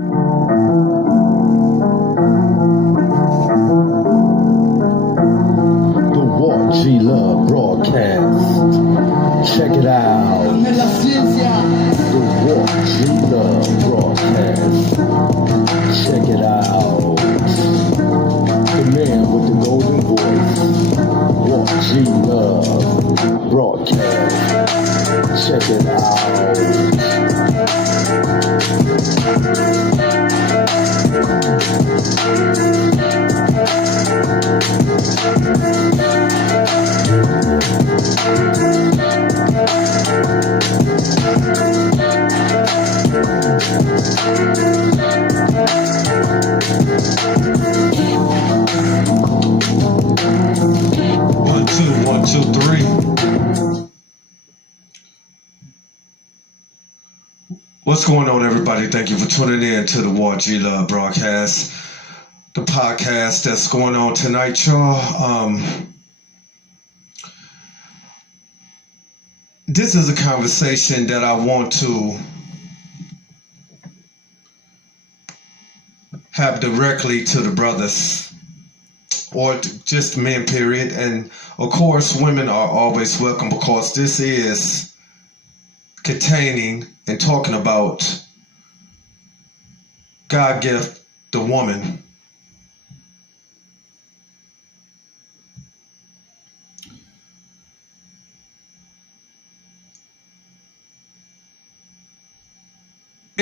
The Walt G. Love broadcast. Check it out. The Walt G. Love broadcast. Check it out. The man with the golden voice. Walt G. Love broadcast. Check it out. 1, 2, 1, 2, 3. What's going on, everybody? Thank you for tuning in to the Walt G. Love broadcast, the podcast that's going on tonight, y'all. This is a conversation that I want to have directly to the brothers, or just men, period. And of course, women are always welcome, because this is containing and talking about God gift the woman.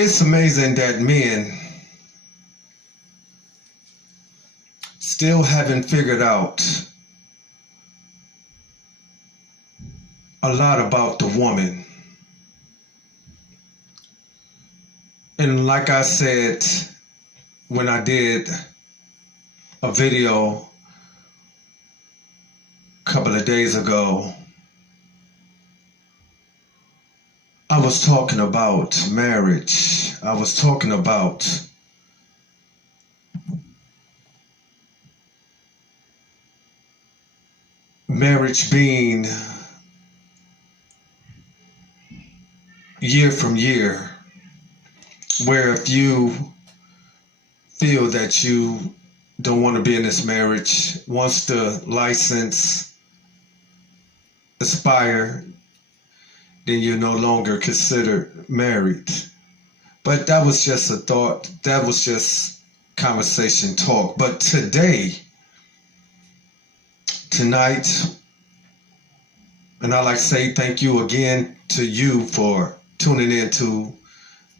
It's amazing that men still haven't figured out a lot about the woman. And like I said, when I did a video a couple of days ago, I was talking about marriage. I was talking about marriage being year from year, where if you feel that you don't want to be in this marriage, once the license expires, then you're no longer considered married. But that was just a thought. That was just conversation talk. But tonight, and I'd like to say thank you again to you for tuning into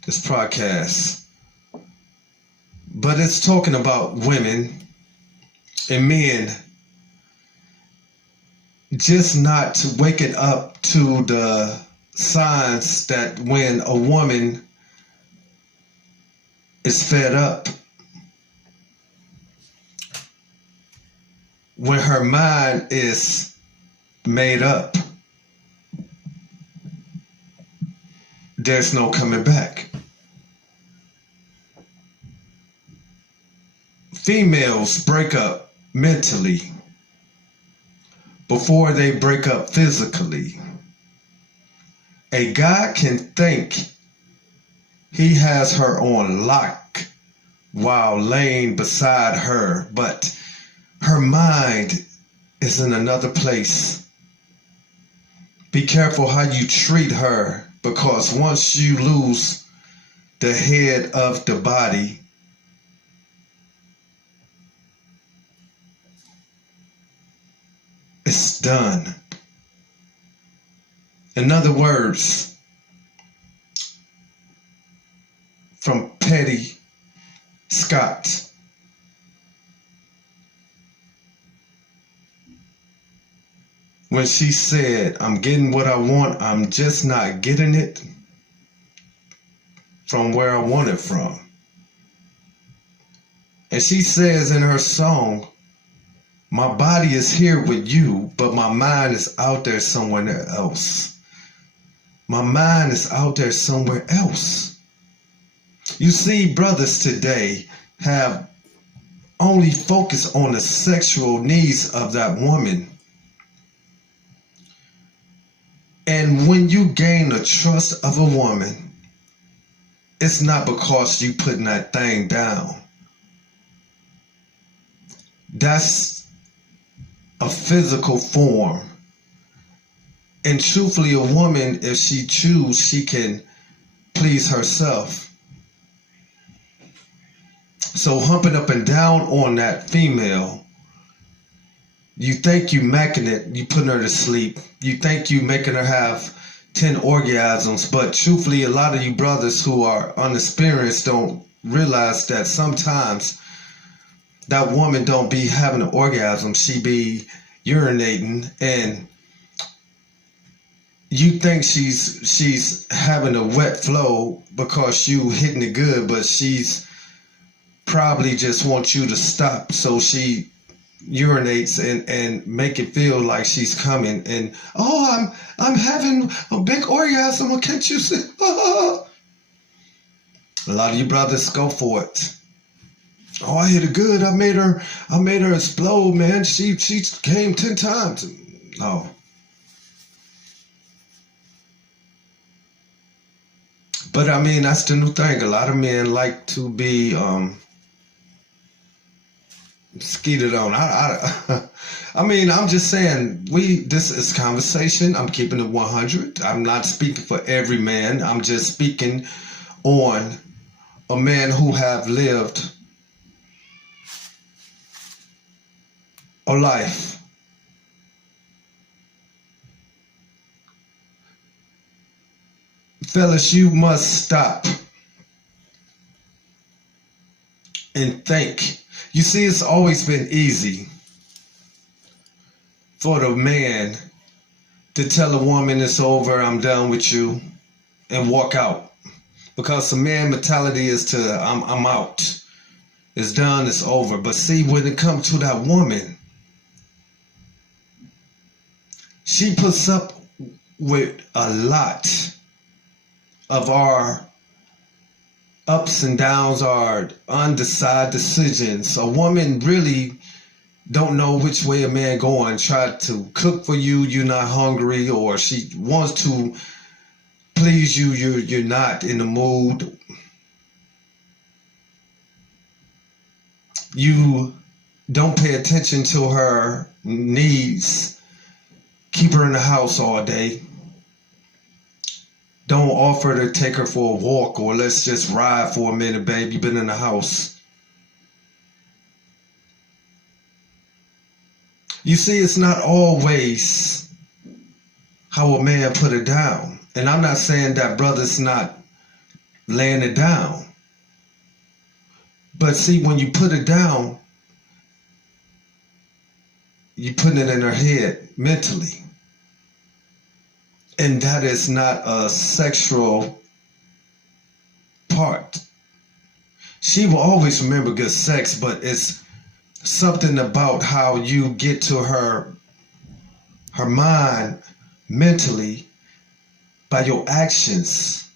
this podcast. But it's talking about women and men just not waking up to the signs that when a woman is fed up, when her mind is made up, there's no coming back. Females break up mentally before they break up physically. A guy can think he has her on lock while laying beside her, but her mind is in another place. Be careful how you treat her, because once you lose the head of the body, it's done. In other words, from Petty Scott, when she said, "I'm getting what I want, I'm just not getting it from where I want it from." And she says in her song, "My body is here with you, but my mind is out there somewhere else." My mind is out there somewhere else. You see, brothers today have only focused on the sexual needs of that woman. And when you gain the trust of a woman, it's not because you putting that thing down. That's a physical form. And truthfully, a woman, if she choose, she can please herself. So humping up and down on that female, you think you macking it, you putting her to sleep. You think you making her have 10 orgasms, but truthfully, a lot of you brothers who are unexperienced don't realize that sometimes that woman don't be having an orgasm, she be urinating, and you think she's having a wet flow because you hitting it good, but she's probably just wants you to stop, so she urinates and make it feel like she's coming, and I'm having a big orgasm. Can't you see? A lot of you brothers go for it. Oh, I hit it good. I made her explode, man. She came 10 times. No. But I mean, that's the new thing. A lot of men like to be skeeted on. I mean, I'm just saying, this is conversation. I'm keeping it 100. I'm not speaking for every man. I'm just speaking on a man who have lived a life. Fellas, you must stop and think. You see, it's always been easy for the man to tell a woman it's over, I'm done with you, and walk out. Because the man mentality is to, I'm out. It's done, it's over. But see, when it comes to that woman, she puts up with a lot of our ups and downs, our undecided decisions. A woman really don't know which way a man going. Try to cook for you, you're not hungry, or she wants to please you, you're not in the mood. You don't pay attention to her needs. Keep her in the house all day. Don't offer to take her for a walk, or let's just ride for a minute, babe. You've been in the house. You see, it's not always how a man put it down. And I'm not saying that brother's not laying it down. But see, when you put it down, you're putting it in her head mentally. And that is not a sexual part. She will always remember good sex, but it's something about how you get to her mind mentally by your actions.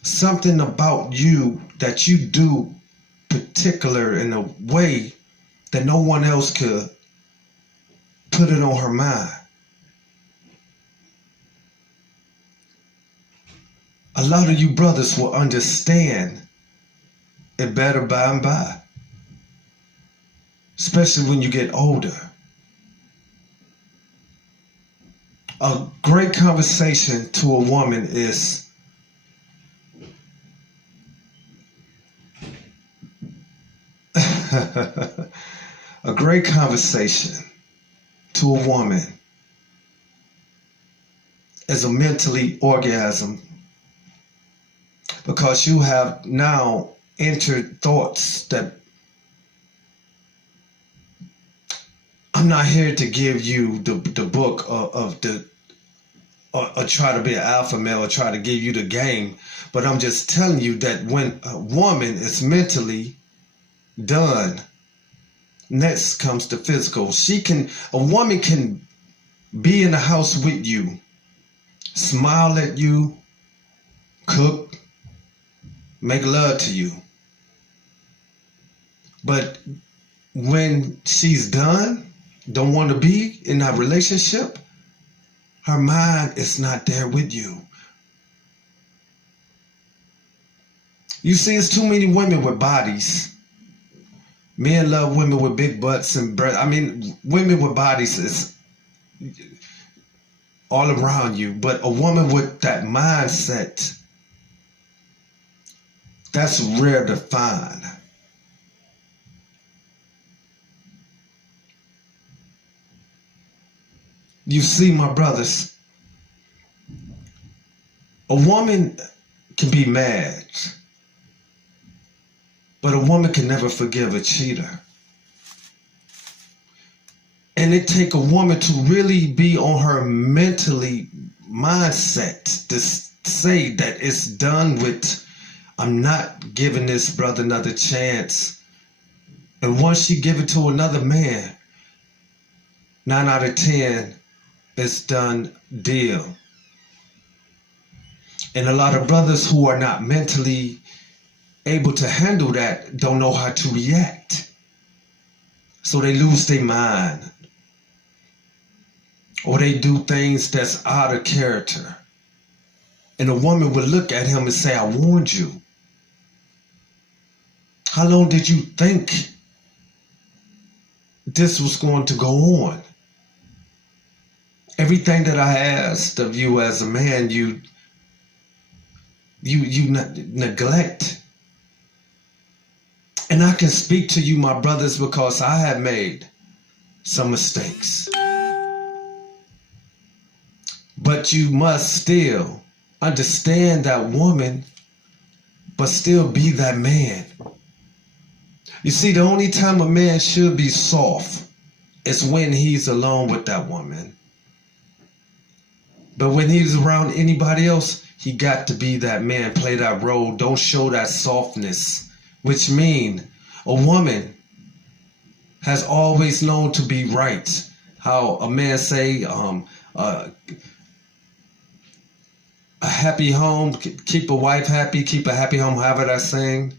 Something about you that you do particular in a way that no one else could put it on her mind. A lot of you brothers will understand it better by and by, especially when you get older. A great conversation to a woman is a great conversation to a woman is a mentally orgasm, because you have now entered thoughts that I'm not here to give you the book of the or try to be an alpha male or try to give you the game, but I'm just telling you that when a woman is mentally done, next comes the physical. A woman can be in the house with you, smile at you, cook, make love to you. But when she's done, don't want to be in that relationship, her mind is not there with you. You see, it's too many women with bodies. Men love women with big butts and breasts. I mean, women with bodies is all around you. But a woman with that mindset, that's rare to find. You see, my brothers, a woman can be mad, but a woman can never forgive a cheater. And it take a woman to really be on her mentally mindset to say that it's done with, I'm not giving this brother another chance. And once she give it to another man, 9 out of 10, it's done deal. And a lot of brothers who are not mentally able to handle that don't know how to react. So they lose their mind. Or they do things that's out of character. And a woman would look at him and say, I warned you. How long did you think this was going to go on? Everything that I asked of you as a man, you neglect. And I can speak to you, my brothers, because I have made some mistakes. But you must still understand that woman, but still be that man. You see, the only time a man should be soft is when he's alone with that woman. But when he's around anybody else, he got to be that man, play that role. Don't show that softness, which mean a woman has always known to be right. How a man say, a happy home, keep a wife happy, keep a happy home, however that saying.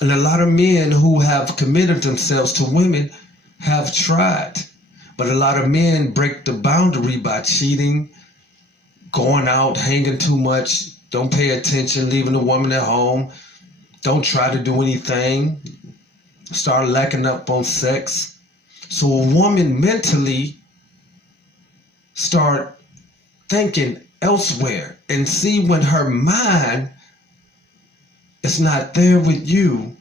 And a lot of men who have committed themselves to women have tried. But a lot of men break the boundary by cheating, going out, hanging too much, don't pay attention, leaving the woman at home, don't try to do anything, start lacking up on sex. So a woman mentally start thinking elsewhere and see when her mind is not there with you,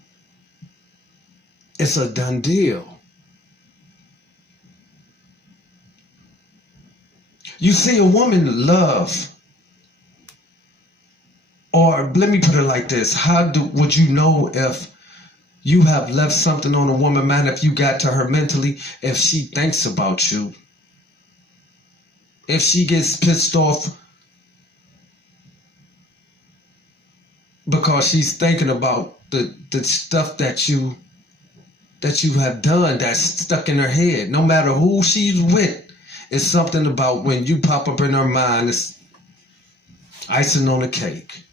it's a done deal. You see, a woman love, or let me put it like this, would you know if you have left something on a woman, man, if you got to her mentally, if she thinks about you, if she gets pissed off because she's thinking about the stuff that you have done that's stuck in her head, no matter who she's with. It's something about when you pop up in her mind, it's icing on the cake.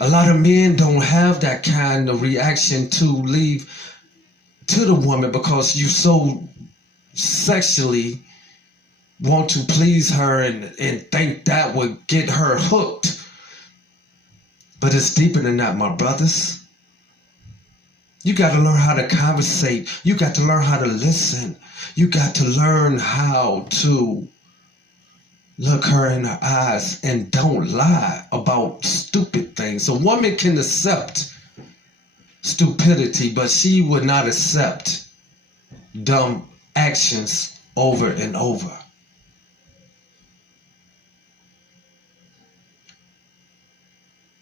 A lot of men don't have that kind of reaction to leave to the woman because you so sexually want to please her and think that would get her hooked. But it's deeper than that, my brothers. You got to learn how to conversate. You got to learn how to listen. You got to learn how to look her in her eyes and don't lie about stupid things. A woman can accept stupidity, but she would not accept dumb actions over and over.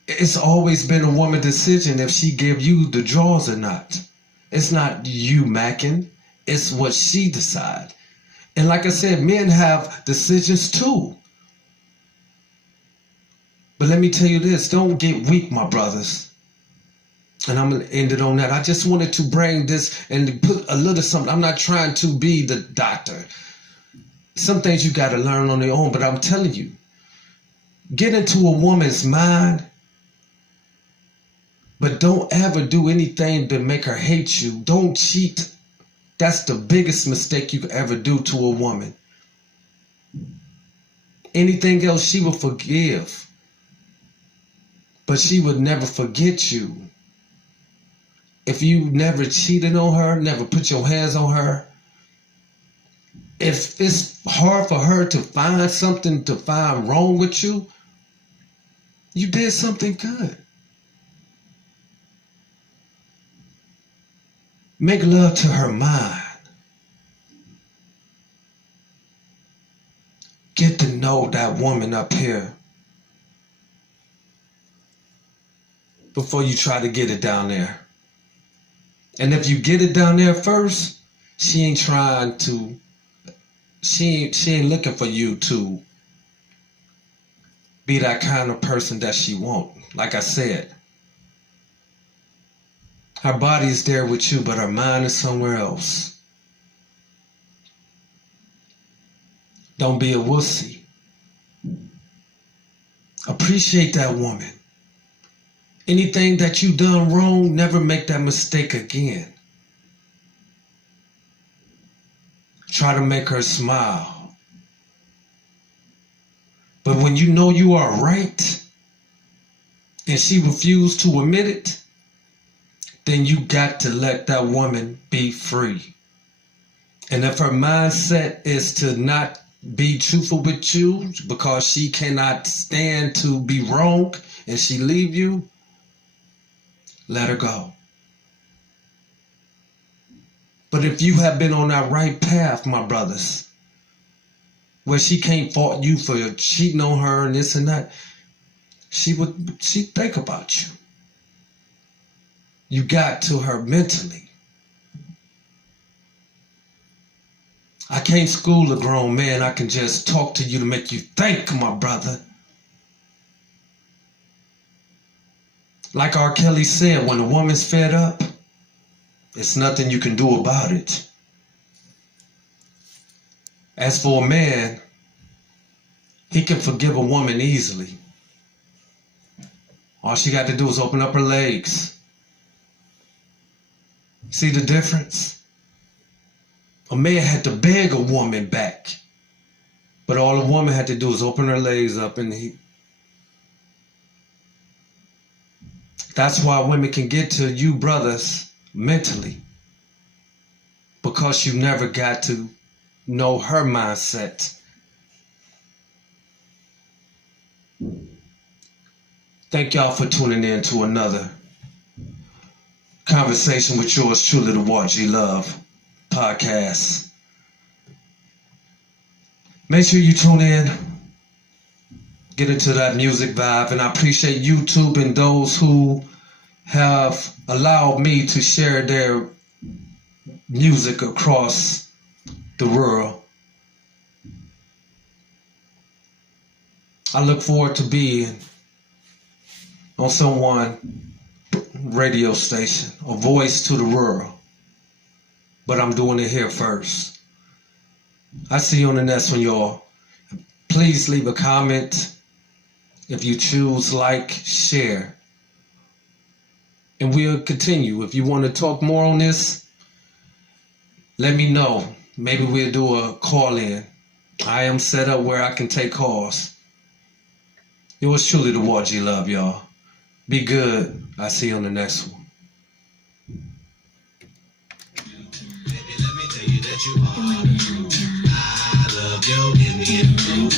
It's always been a woman's decision if she give you the draws or not. It's not you macking. It's what she decide. And like I said, men have decisions too. But let me tell you this, don't get weak, my brothers. And I'm going to end it on that. I just wanted to bring this and put a little something. I'm not trying to be the doctor. Some things you got to learn on your own, but I'm telling you, get into a woman's mind, but don't ever do anything to make her hate you. Don't cheat. That's the biggest mistake you could ever do to a woman. Anything else she will forgive. but she would never forget you. If you never cheated on her, never put your hands on her, if it's hard for her to find something to find wrong with you, you did something good. Make love to her mind. Get to know that woman up here before you try to get it down there. And if you get it down there first, she ain't looking for you to be that kind of person that she want. Like I said, her body is there with you, but her mind is somewhere else. Don't be a wussy. Appreciate that woman. Anything that you done wrong, never make that mistake again. Try to make her smile. But when you know you are right and she refused to admit it, then you got to let that woman be free. And if her mindset is to not be truthful with you because she cannot stand to be wrong and she leave you, let her go. But if you have been on that right path, my brothers, where she can't fault you for cheating on her and this and that, she'd think about you. You got to her mentally. I can't school a grown man. I can just talk to you to make you think, my brother. Like R. Kelly said, when a woman's fed up, it's nothing you can do about it. As for a man, he can forgive a woman easily. All she got to do is open up her legs. See the difference? A man had to beg a woman back, but all a woman had to do is open her legs up, and that's why women can get to you brothers mentally, because you never got to know her mindset. Thank y'all for tuning in to another conversation with yours truly, the Walt G. Love podcast. Make sure you tune in, get into that music vibe, and I appreciate YouTube and those who have allowed me to share their music across the world. I look forward to being on someone radio station, a voice to the world. But I'm doing it here first. I see you on the next one, y'all. Please leave a comment. If you choose, like, share. And we'll continue. If you want to talk more on this, let me know. Maybe we'll do a call-in. I am set up where I can take calls. It was truly the Walt G. Love, y'all. Be good. I'll see you on the next one. Let me tell you that you are the truth. I love your Indian crew.